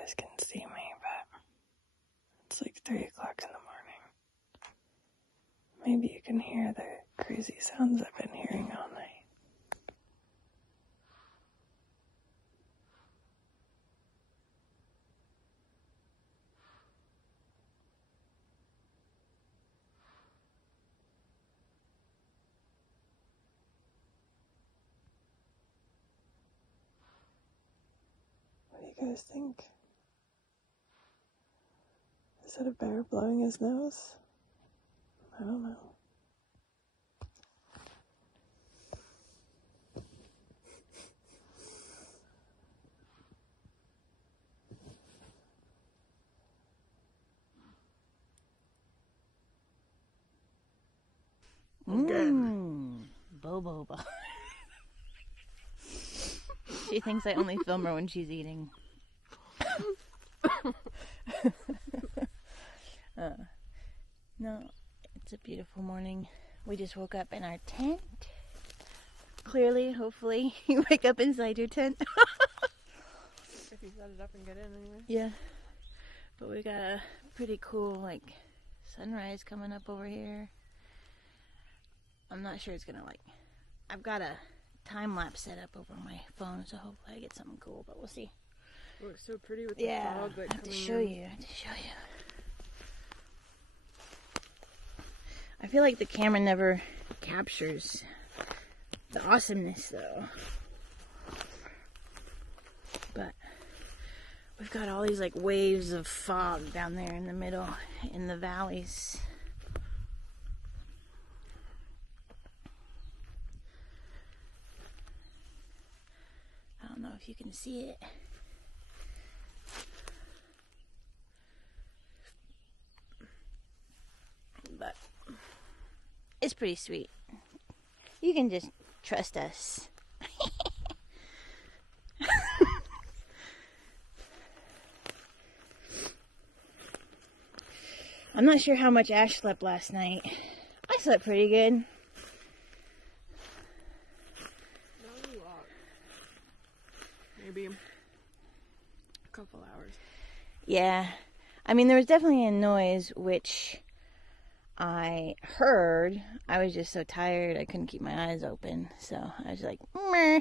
guys can see me, but it's like 3 o'clock in the morning. Maybe you can hear the crazy sounds I've been hearing all night. What do you guys think? Is it a bear blowing his nose? I don't know. Bobo. She thinks I only film her when she's eating. No, it's a beautiful morning. We just woke up in our tent. Clearly, hopefully, you wake up inside your tent. If you set it up and get in anyway. Yeah. But we got a pretty cool, like, sunrise coming up over here. I'm not sure it's gonna, like, I've got a time lapse set up over on my phone, so hopefully I get something cool, but we'll see. It looks so pretty with the fog. I have to show you. I feel like the camera never captures the awesomeness, though. But we've got all these, like, waves of fog down there in the middle, in the valleys. I don't know if you can see it. But it's pretty sweet. You can just trust us. I'm not sure how much Ash slept last night. I slept pretty good. Not a lot. Maybe a couple hours. Yeah. I mean, there was definitely a noise, which I heard. I was just so tired I couldn't keep my eyes open, so I was like, meh.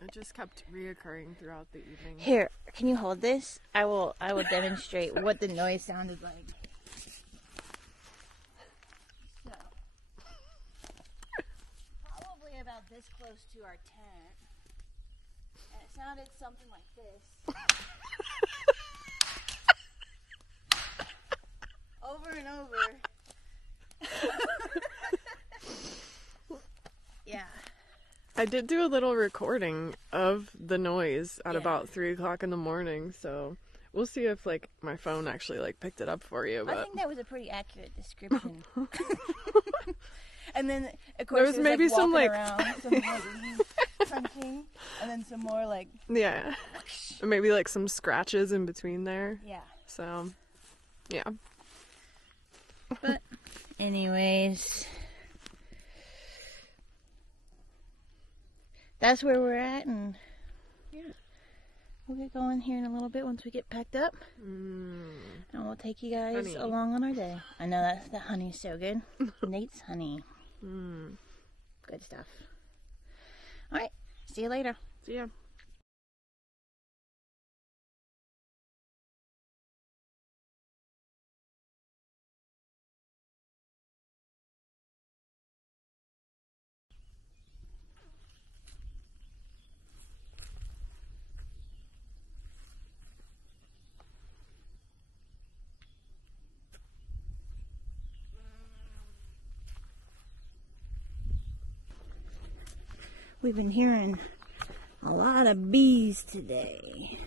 It just kept reoccurring throughout the evening. Here, can you hold this? I will demonstrate what the noise sounded like. So, probably about this close to our tent, and it sounded something like this. Over and over. Yeah. I did do a little recording of the noise at about 3 o'clock in the morning, so we'll see if, like, my phone actually, like, picked it up for you. But I think that was a pretty accurate description. And then, of course, there was maybe like, some, like, around, some, like, crunching, and then some more, like, yeah, or maybe, like, some scratches in between there. Yeah. So, yeah. But, anyways, that's where we're at, and yeah, we'll get going here in a little bit once we get packed up, and we'll take you guys along on our day. I know that honey's so good. Nate's honey. Good stuff. All right, see you later. See ya. We've been hearing a lot of bees today.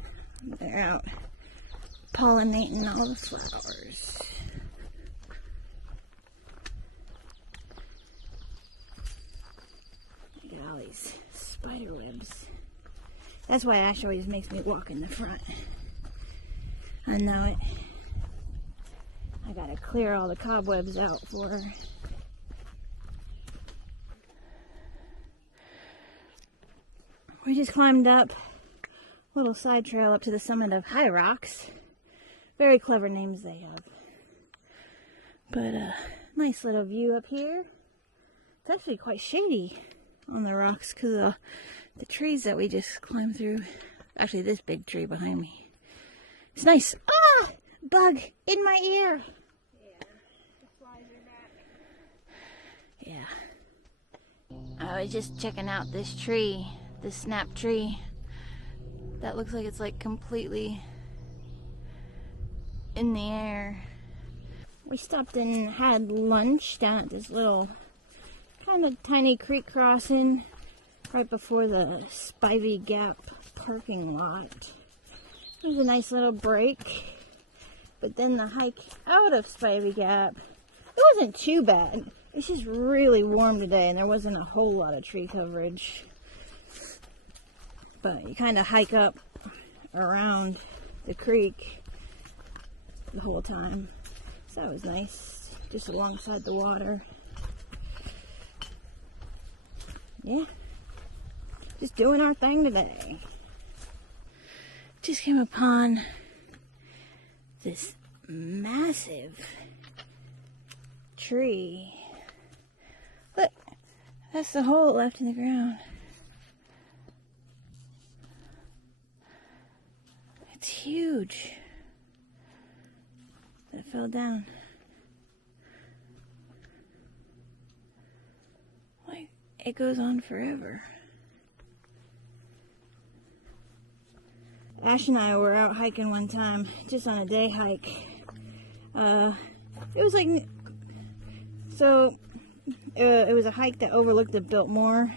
They're out pollinating all the flowers. Look at all these spider webs. That's why Ash always makes me walk in the front. I know it. I gotta clear all the cobwebs out for her. We just climbed up little side trail up to the summit of High Rocks. Very clever names they have. But nice little view up here. It's actually quite shady on the rocks because of the trees that we just climbed through. Actually, this big tree behind me. It's nice. Ah! Bug in my ear. Yeah, the flies are back. Yeah. I was just checking out this tree, this snap tree. That looks like it's like completely in the air. We stopped and had lunch down at this little kind of tiny creek crossing right before the Spivey Gap parking lot. It was a nice little break, but then the hike out of Spivey Gap, it wasn't too bad. It's just really warm today and there wasn't a whole lot of tree coverage. But you kind of hike up around the creek the whole time. So that was nice, just alongside the water. Yeah, just doing our thing today. Just came upon this massive tree. Look, that's the hole left in the ground. It's huge. That fell down. Like, it goes on forever. Ash and I were out hiking one time, just on a day hike. It was like, so it was a hike that overlooked the Biltmore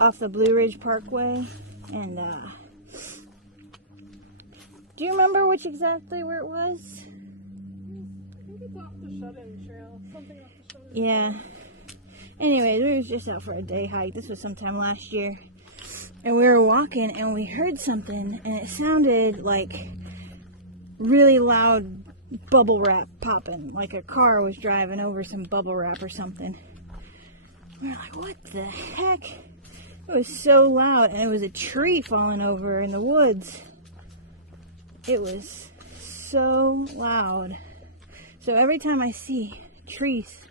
off the Blue Ridge Parkway, and do you remember which exactly where it was? I think it's off the shut-in trail, something off the shut-in. Yeah. Anyways, we was just out for a day hike. This was sometime last year. And we were walking and we heard something and it sounded like really loud bubble wrap popping. Like a car was driving over some bubble wrap or something. We were like, what the heck? It was so loud and it was a tree falling over in the woods. It was so loud. So every time I see trees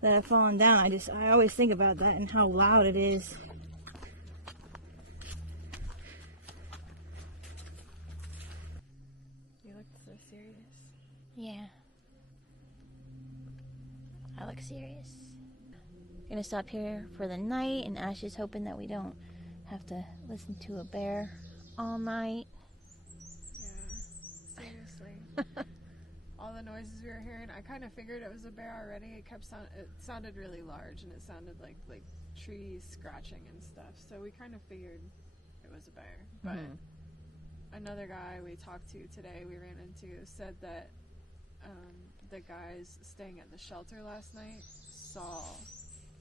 that have fallen down, I always think about that and how loud it is. Yeah. I look serious. Gonna stop here for the night, and Ash is hoping that we don't have to listen to a bear all night. Yeah, seriously. All the noises we were hearing, I kind of figured it was a bear already. It sounded really large, and it sounded like trees scratching and stuff. So we kind of figured it was a bear. But another guy we talked to today, we ran into, said that the guys staying at the shelter last night saw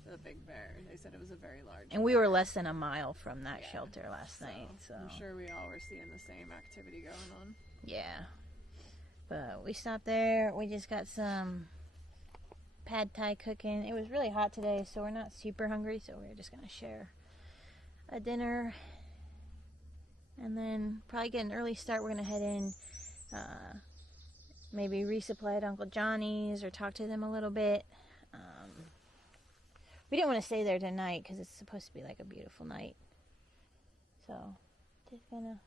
the big bear. They said it was a very large and we were less than a mile from that shelter last night, so I'm sure we all were seeing the same activity going on. Yeah, but we stopped there. We just got some pad thai cooking. It was really hot today, so we're not super hungry, so we're just gonna share a dinner and then probably get an early start. We're gonna head in, maybe resupply at Uncle Johnny's or talk to them a little bit. We didn't want to stay there tonight because it's supposed to be like a beautiful night. So, just gonna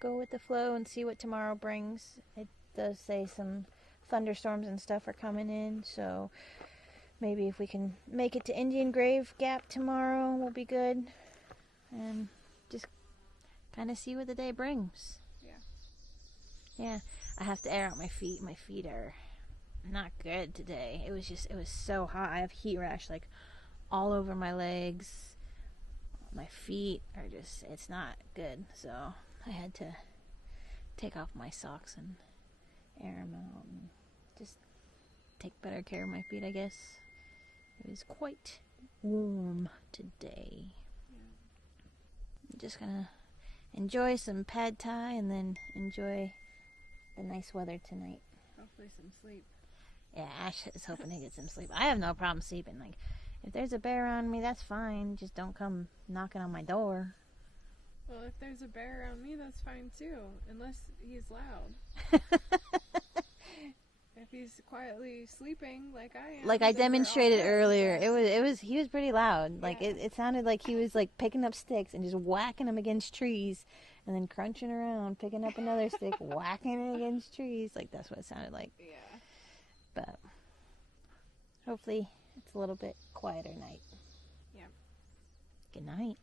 go with the flow and see what tomorrow brings. It does say some thunderstorms and stuff are coming in, so maybe if we can make it to Indian Grave Gap tomorrow, we'll be good. And just kind of see what the day brings. Yeah, I have to air out my feet. My feet are not good today. It was so hot. I have heat rash like all over my legs. My feet are it's not good. So I had to take off my socks and air them out and just take better care of my feet, I guess. It was quite warm today. I'm just gonna enjoy some pad thai and then enjoy the nice weather tonight. Hopefully some sleep. Yeah, Ash is hoping to get some sleep. I have no problem sleeping. Like, if there's a bear on me, that's fine. Just don't come knocking on my door. Well, if there's a bear around me, that's fine too, unless he's loud. If he's quietly sleeping like I am. Like I demonstrated earlier, he was pretty loud. Like it sounded like he was like picking up sticks and just whacking them against trees and then crunching around, picking up another stick, whacking it against trees. Like that's what it sounded like. Yeah. But hopefully it's a little bit quieter night. Yeah. Good night.